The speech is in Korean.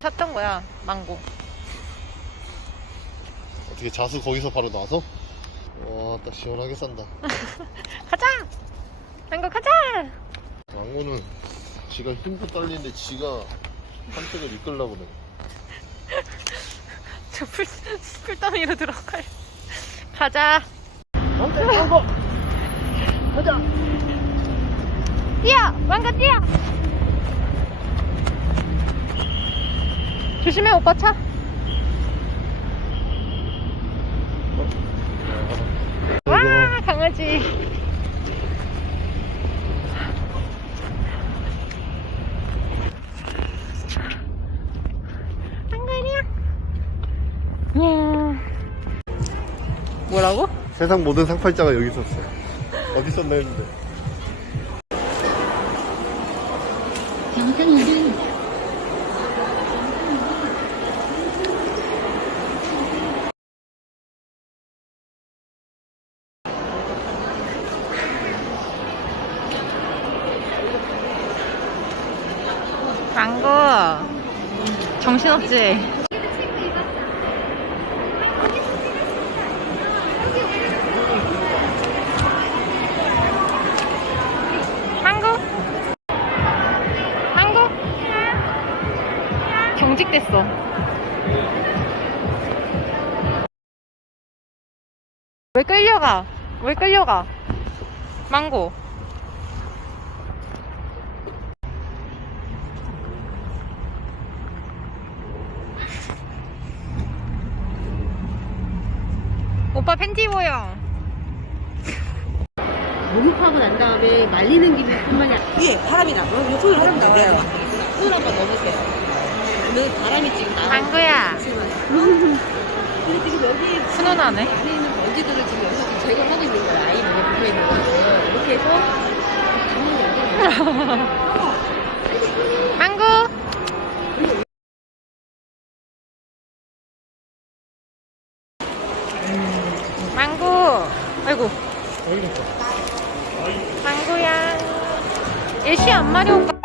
샀던 거야 망고. 어떻게 자수 거기서 바로 나서? 와딱 시원하게 산다. 가자! 망고 가자! 망고는 지가 힘도 딸리는데 지가 한쪽을 이끌나 보네 저 풀, 풀더미로 들어갈. 가자. 안돼 망고 가자 뛰어! 왕가 뛰어! 조심해, 오빠 차. 와, 강아지. 한글이야. 야. 뭐라고? 세상 모든 상팔자가 여기 있었어요 어디 있었나 했는데 망고. 정신없지? 경직됐어. 왜 끌려가? 왜 끌려가? 망고. 오빠 팬티 모형. 목욕하고 난 다음에 말리는 기분뿐만이 아니라 위에 바람이 나. 요 손을 바람 나와요. 손 한번 넣어보세요. 근데 바람이 지금 나와. 망고야. 근데 지금 여기 훈훈하네. 안에 있는 먼지들을 지금 여기서 제거하고 있는 거야. 아이 몸에 붙어 있는 거를. 이렇게 해서 당연히 안 되는 망고. 망고. 아이고. 망고야. 일시 안 마려 오빠.